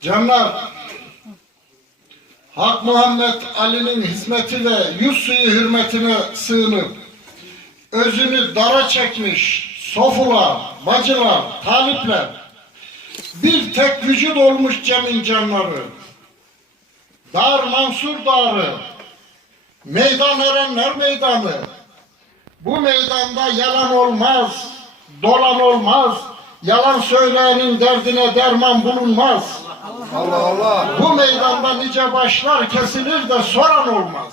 Canlar, Hak Muhammed Ali'nin hizmeti ve yüz suyu hürmetine sığınıp, özünü dara çekmiş sofular, bacılar, talipler, bir tek vücut olmuş Cem'in canları, Dar Mansur Darı, Meydan Erenler Meydanı, bu meydanda yalan olmaz, dolan olmaz, yalan söyleyenin derdine derman bulunmaz. Allah Allah. Bu meydanda nice başlar kesilir de soran olmaz.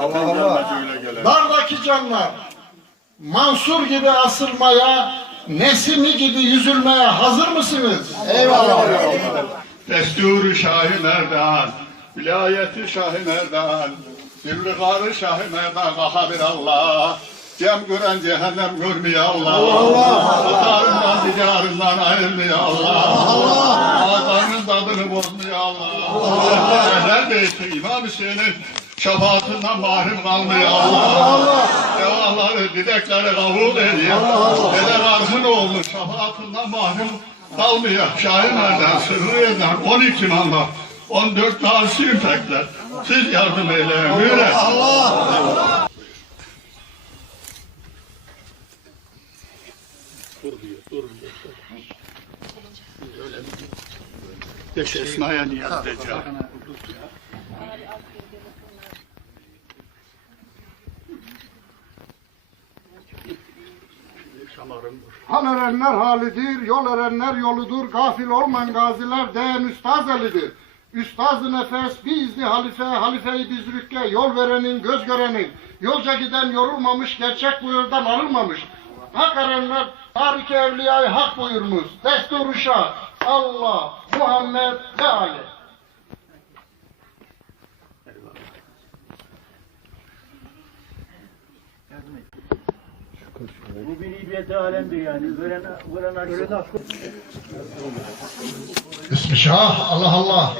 Allah Allah. Dardaki canlar Mansur gibi asılmaya, Nesimi gibi yüzülmeye hazır mısınız? Eyvallah. Desturu Şah-ı Merdan, vilayeti Şah-ı Merdan, Zülfikarı Şah-ı Merdan, kahabir Allah. Cem gören cehennem görmüyor Allah. Allah. Atarından dicarından ayrılmıyor Allah. Allah. Ağzının tadını bozmuyor Allah. Allah. Ehler beyti İmam Hüseyin'in şefaatinden mahrum kalmıyor Allah. Allah. Devahları, dilekleri kabul ediyor. Dede Karhın oğlu şefaatinden mahrum kalmıyor. Şahin nereden, sırrı yerden, 12 manda, 14 tavsiye ünfekler. Siz yardım eyleyin. Müre. Beş esmaya niyaz edeceğim. Han erenler halidir, yol erenler yoludur, gafil olman gaziler değen üstaz elidir. Üstaz-ı nefes biizni halife, halifeyi bizrükke, yol verenin, göz görenin, yolca giden yorulmamış, gerçek bu yoldan arılmamış. Hak erenler, Tarık-ı Evliya'yı hak buyurmuş, destur şah, Allah, Muhammed ve Ali. Bu bir ibret alemdir yani. Veren, veren açsın. Bismillah, Allah Allah.